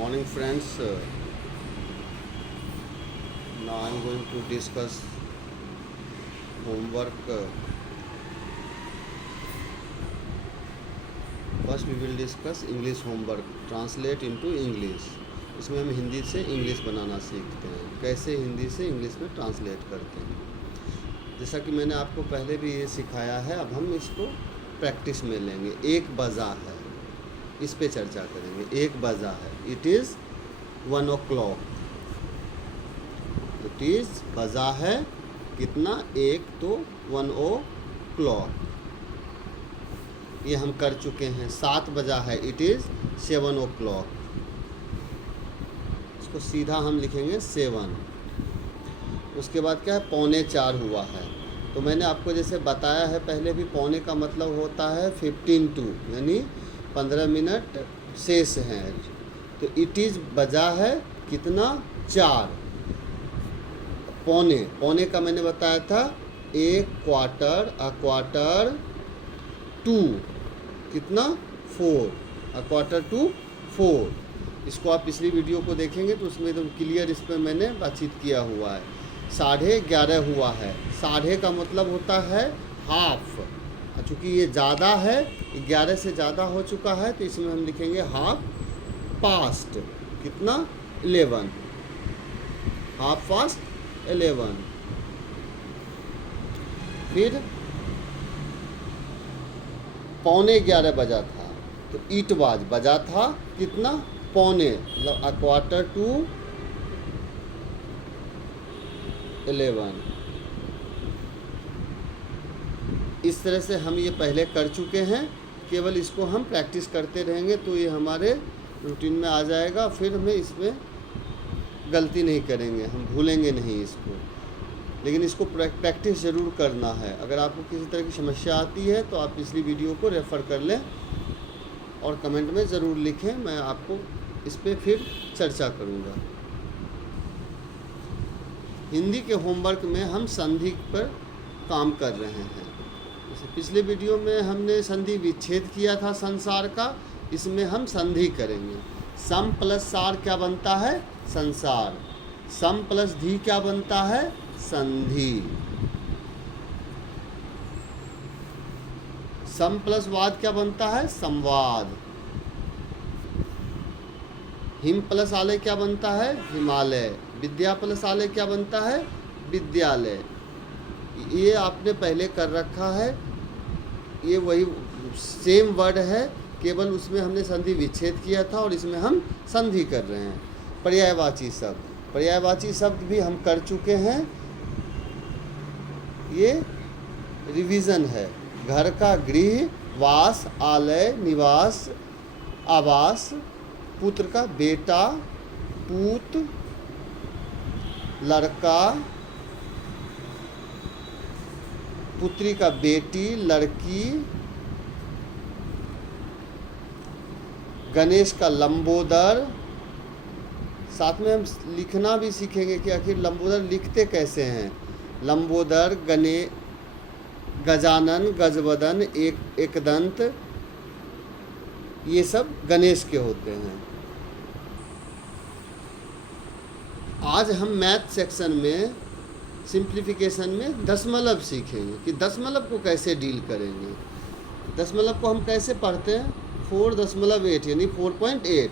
Morning friends. Now I am going to discuss homework. First we will discuss English homework. Translate into English. इसमें हम हिंदी से English बनाना सीखते हैं, कैसे हिंदी से इंग्लिश में ट्रांसलेट करते हैं। जैसा कि मैंने आपको पहले भी ये सिखाया है, अब हम इसको प्रैक्टिस में लेंगे। एक बजा है, इस पे चर्चा करेंगे। एक बजा है, it is 1 o'clock। It is बजा है कितना, एक, तो 1 o'clock ये हम कर चुके हैं। 7 बजा है, इट इज़ 7 o'clock। इसको सीधा हम लिखेंगे 7। उसके बाद क्या है, 3:45 हुआ है। तो मैंने आपको जैसे बताया है पहले भी, पौने का मतलब होता है 15 to, यानी 15 मिनट शेष हैं। तो इट इज़ बजा है कितना, 4। पौने का मैंने बताया था 1 क्वार्टर, अ क्वार्टर टू कितना, 4, अ क्वार्टर टू 4। इसको आप पिछली वीडियो को देखेंगे तो उसमें एकदम क्लियर इस पर मैंने बातचीत किया हुआ है। 11:30 हुआ है। साढ़े का मतलब होता है हाफ। चूँकि ये ज़्यादा है, 11 से ज़्यादा हो चुका है, तो इसमें हम लिखेंगे हाफ पास्ट कितना, 11। Half past 11। फिर 11:15 बजा था, तो इट वाज बजा था कितना, पौने, मतलब अ क्वार्टर टू 11। इस तरह से हम ये पहले कर चुके हैं। केवल इसको हम प्रैक्टिस करते रहेंगे तो ये हमारे रूटीन में आ जाएगा। फिर हमें इसमें गलती नहीं करेंगे, हम भूलेंगे नहीं इसको। लेकिन इसको प्रैक्टिस ज़रूर करना है। अगर आपको किसी तरह की समस्या आती है तो आप पिछली वीडियो को रेफ़र कर लें और कमेंट में ज़रूर लिखें। मैं आपको इस पर फिर चर्चा करूँगा। हिंदी के होमवर्क में हम संधि पर काम कर रहे हैं। जैसे पिछले वीडियो में हमने संधि विच्छेद किया था संसार का, इसमें हम संधि करेंगे। सम प्लस सार क्या बनता है, संसार। सम प्लस धी क्या बनता है, संधि। सम प्लस वाद क्या बनता है, संवाद। हिम प्लस आलय क्या बनता है, हिमालय। विद्या प्लस आलय क्या बनता है, विद्यालय। ये आपने पहले कर रखा है, ये वही सेम वर्ड है, केवल उसमें हमने संधि विच्छेद किया था और इसमें हम संधि कर रहे हैं। पर्यायवाची शब्द, पर्यायवाची शब्द भी हम कर चुके हैं। ये रिवीजन है। घर का गृह, वास, आलय, निवास, आवास। पुत्र का बेटा, पूत, लड़का। पुत्री का बेटी, लड़की। गणेश का लंबोदर। साथ में हम लिखना भी सीखेंगे कि आखिर लंबोदर लिखते कैसे हैं। लंबोदर, गजानन, गजवदन, एकदंत, ये सब गणेश के होते हैं। आज हम मैथ सेक्शन में सिंप्लीफिकेशन में दशमलव सीखेंगे कि दशमलव को कैसे डील करेंगे। दशमलव को हम कैसे पढ़ते हैं, 4.8 यानी 4.8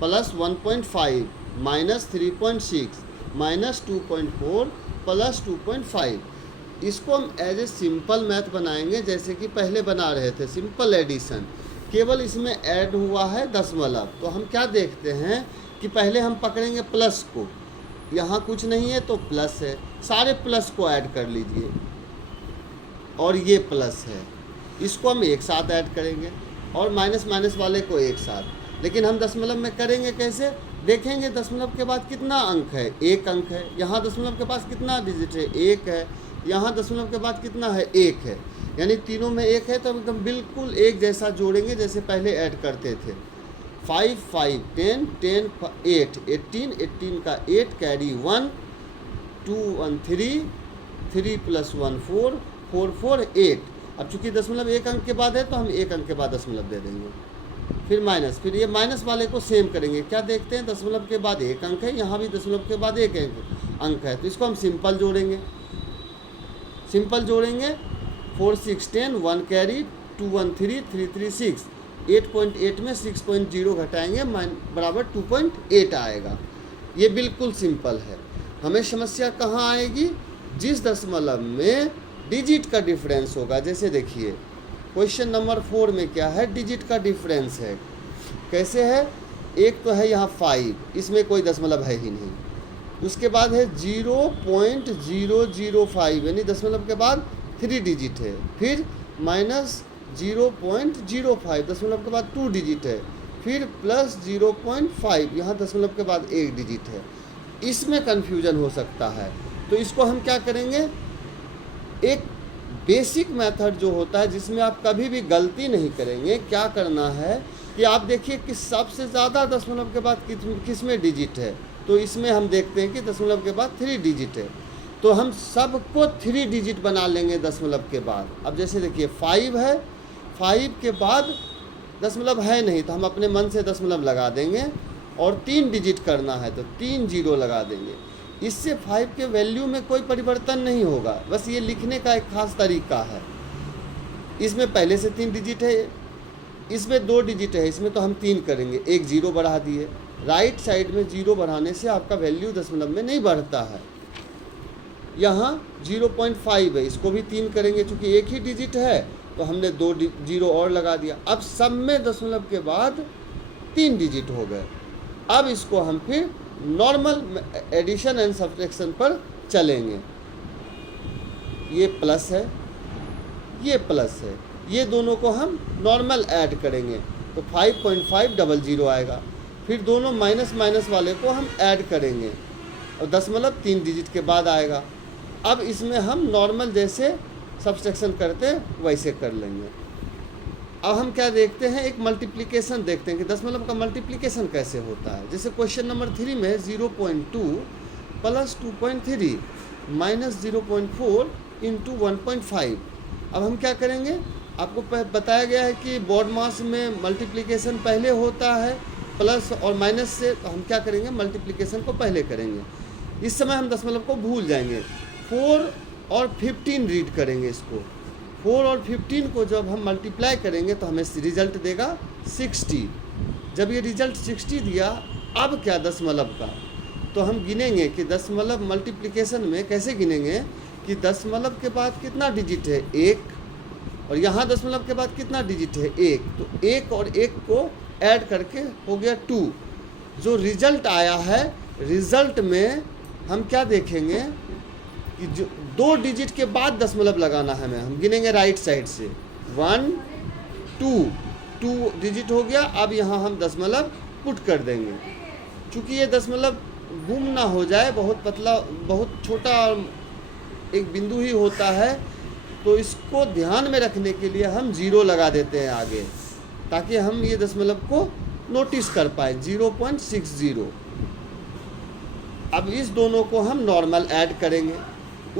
प्लस 1.5 माइनस 3.6 माइनस 2.4 प्लस 2.5। इसको हम एज ए सिंपल मैथ बनाएंगे, जैसे कि पहले बना रहे थे सिंपल एडिशन। केवल इसमें ऐड हुआ है दशमलव। तो हम क्या देखते हैं कि पहले हम पकड़ेंगे प्लस को। यहाँ कुछ नहीं है तो प्लस है, सारे प्लस को ऐड कर लीजिए। और ये प्लस है, इसको हम एक साथ ऐड करेंगे, और माइनस माइनस वाले को एक साथ। लेकिन हम दशमलव में करेंगे कैसे, देखेंगे दशमलव के बाद कितना अंक है, 1 अंक है। यहाँ दशमलव के पास कितना डिजिट है, 1 है। यहाँ दशमलव के बाद कितना है, 1 है। यानी तीनों में 1 है, तो हम एकदम बिल्कुल एक जैसा जोड़ेंगे जैसे पहले ऐड करते थे। 5 5 10 10 8 18 18 का 8 कैरी 1 2 1 3 3 + 1 4 4 4 8। अब चूंकि दशमलव 1 अंक के बाद है तो हम 1 अंक के बाद दशमलव दे देंगे। फिर माइनस, फिर ये माइनस वाले को सेम करेंगे। क्या देखते हैं, दशमलव के बाद एक अंक है, यहाँ भी दशमलव के बाद एक अंक है, तो इसको हम सिंपल जोड़ेंगे। 4 6 10 1 कैरी 2 1 3 3 3 6, 8.8 में 6.0 घटाएंगे बराबर 2.8 आएगा। ये बिल्कुल सिंपल है। हमें समस्या कहाँ आएगी, जिस दशमलव में डिजिट का डिफरेंस होगा। जैसे देखिए क्वेश्चन नंबर 4 में क्या है, डिजिट का डिफरेंस है। कैसे है, एक तो है यहाँ 5, इसमें कोई दशमलव है ही नहीं। उसके बाद है 0.005, यानी दशमलव के बाद 3 डिजिट है। फिर माइनस 0.05, दशमलव के बाद 2 डिजिट है। फिर प्लस 0.5, यहाँ दशमलव के बाद 1 डिजिट है। इसमें कन्फ्यूजन हो सकता है, तो इसको हम क्या करेंगे, एक बेसिक मेथड जो होता है जिसमें आप कभी भी गलती नहीं करेंगे। क्या करना है कि आप देखिए कि सबसे ज़्यादा दशमलव के बाद किस में डिजिट है, तो इसमें हम देखते हैं कि दशमलव के बाद 3 डिजिट है, तो हम सबको 3 डिजिट बना लेंगे दशमलव के बाद। अब जैसे देखिए 5 है, 5 के बाद दशमलव है नहीं, तो हम अपने मन से दशमलव लगा देंगे, और 3 डिजिट करना है तो 3 जीरो लगा देंगे। इससे 5 के वैल्यू में कोई परिवर्तन नहीं होगा, बस ये लिखने का एक खास तरीका है। इसमें पहले से 3 डिजिट है, इसमें 2 डिजिट है, इसमें तो हम 3 करेंगे, एक जीरो बढ़ा दिए। राइट साइड में जीरो बढ़ाने से आपका वैल्यू दशमलव में नहीं बढ़ता है। यहाँ 0.5 है, इसको भी 3 करेंगे, चूँकि एक ही डिजिट है तो हमने 2 जीरो और लगा दिया। अब सब में दशमलव के बाद 3 डिजिट हो गए। अब इसको हम फिर नॉर्मल एडिशन एंड सब्ट्रैक्शन पर चलेंगे। ये प्लस है, ये प्लस है, ये दोनों को हम नॉर्मल ऐड करेंगे तो 5.500 आएगा। फिर दोनों माइनस माइनस वाले को हम ऐड करेंगे और दशमलव 3 डिजिट के बाद आएगा। अब इसमें हम नॉर्मल जैसे सब्ट्रैक्शन करते वैसे कर लेंगे। अब हम क्या देखते हैं, एक मल्टीप्लिकेशन देखते हैं कि दशमलव का मल्टीप्लिकेशन कैसे होता है। जैसे क्वेश्चन नंबर 3 में 0.2 प्लस 2.3 माइनस 0.4 इंटू 1.5। अब हम क्या करेंगे, आपको बताया गया है कि बॉड मास में मल्टीप्लिकेशन पहले होता है प्लस और माइनस से, तो हम क्या करेंगे, मल्टीप्लिकेशन को पहले करेंगे। इस समय हम दशमलव को भूल जाएंगे। 4 और 15 रीड करेंगे इसको। 4 और 15 को जब हम मल्टीप्लाई करेंगे तो हमें रिजल्ट देगा 60। जब ये रिजल्ट 60 दिया, अब क्या दशमलव का, तो हम गिनेंगे कि दशमलव मल्टीप्लिकेशन में कैसे गिनेंगे कि दशमलव के बाद कितना डिजिट है, 1, और यहाँ दशमलव के बाद कितना डिजिट है, 1, तो 1 और 1 को ऐड करके हो गया 2। जो रिजल्ट आया है, रिजल्ट में हम क्या देखेंगे कि जो 2 डिजिट के बाद दशमलव लगाना है हमें, हम गिनेंगे राइट साइड से 1 2 डिजिट हो गया। अब यहाँ हम दशमलव पुट कर देंगे। चूँकि ये दशमलव गुम ना हो जाए, बहुत पतला बहुत छोटा एक बिंदु ही होता है, तो इसको ध्यान में रखने के लिए हम 0 लगा देते हैं आगे, ताकि हम ये दशमलव को नोटिस कर पाए 0.60। अब इस दोनों को हम नॉर्मल ऐड करेंगे,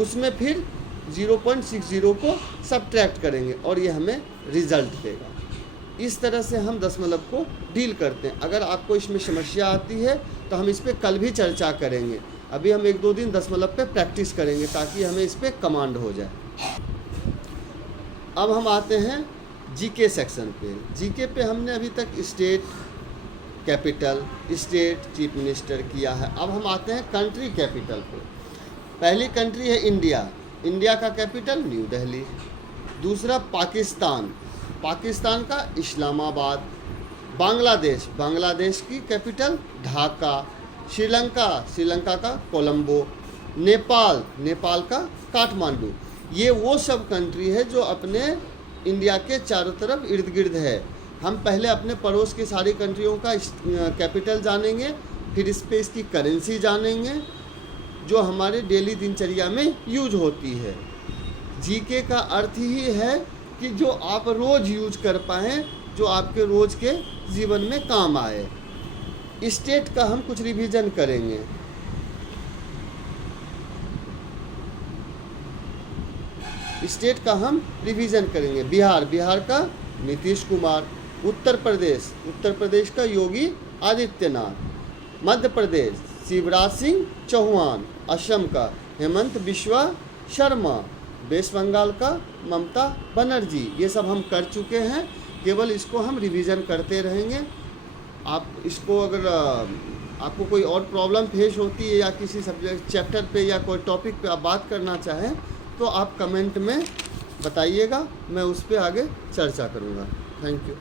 उसमें फिर 0.60 को सब्ट्रैक्ट करेंगे और ये हमें रिजल्ट देगा। इस तरह से हम दशमलव को डील करते हैं। अगर आपको इसमें समस्या आती है तो हम इस पर कल भी चर्चा करेंगे। अभी हम 1-2 दिन दशमलव पे प्रैक्टिस करेंगे ताकि हमें इस पर कमांड हो जाए। अब हम आते हैं जीके सेक्शन पे। जीके पे हमने अभी तक state capital, state chief minister किया है। अब हम आते हैं कंट्री कैपिटल पे। पहली कंट्री है इंडिया, इंडिया का कैपिटल न्यू दिल्ली। दूसरा पाकिस्तान, पाकिस्तान का इस्लामाबाद। बांग्लादेश, बांग्लादेश की कैपिटल ढाका। श्रीलंका, श्रीलंका का कोलंबो। नेपाल, नेपाल का काठमांडू। ये वो सब कंट्री है जो अपने इंडिया के चारों तरफ इर्द गिर्द है। हम पहले अपने पड़ोस की सारी कंट्रियों का कैपिटल जानेंगे, फिर इस पे इसकी करेंसी जानेंगे जो हमारे डेली दिनचर्या में यूज होती है। जीके का अर्थ ही है कि जो आप रोज़ यूज कर पाएँ, जो आपके रोज़ के जीवन में काम आए। स्टेट का हम कुछ रिवीजन करेंगे। स्टेट का हम रिवीजन करेंगे। बिहार, बिहार का नीतीश कुमार। उत्तर प्रदेश का योगी आदित्यनाथ। मध्य प्रदेश शिवराज सिंह चौहान। असम का हेमंत बिश्वा शर्मा। वेस्ट बंगाल का ममता बनर्जी। ये सब हम कर चुके हैं, केवल इसको हम रिवीजन करते रहेंगे। आप इसको अगर आपको कोई और प्रॉब्लम फेस होती है या किसी सब्जेक्ट चैप्टर पे या कोई टॉपिक पे आप बात करना चाहें तो आप कमेंट में बताइएगा, मैं उस पर आगे चर्चा करूँगा। Thank you.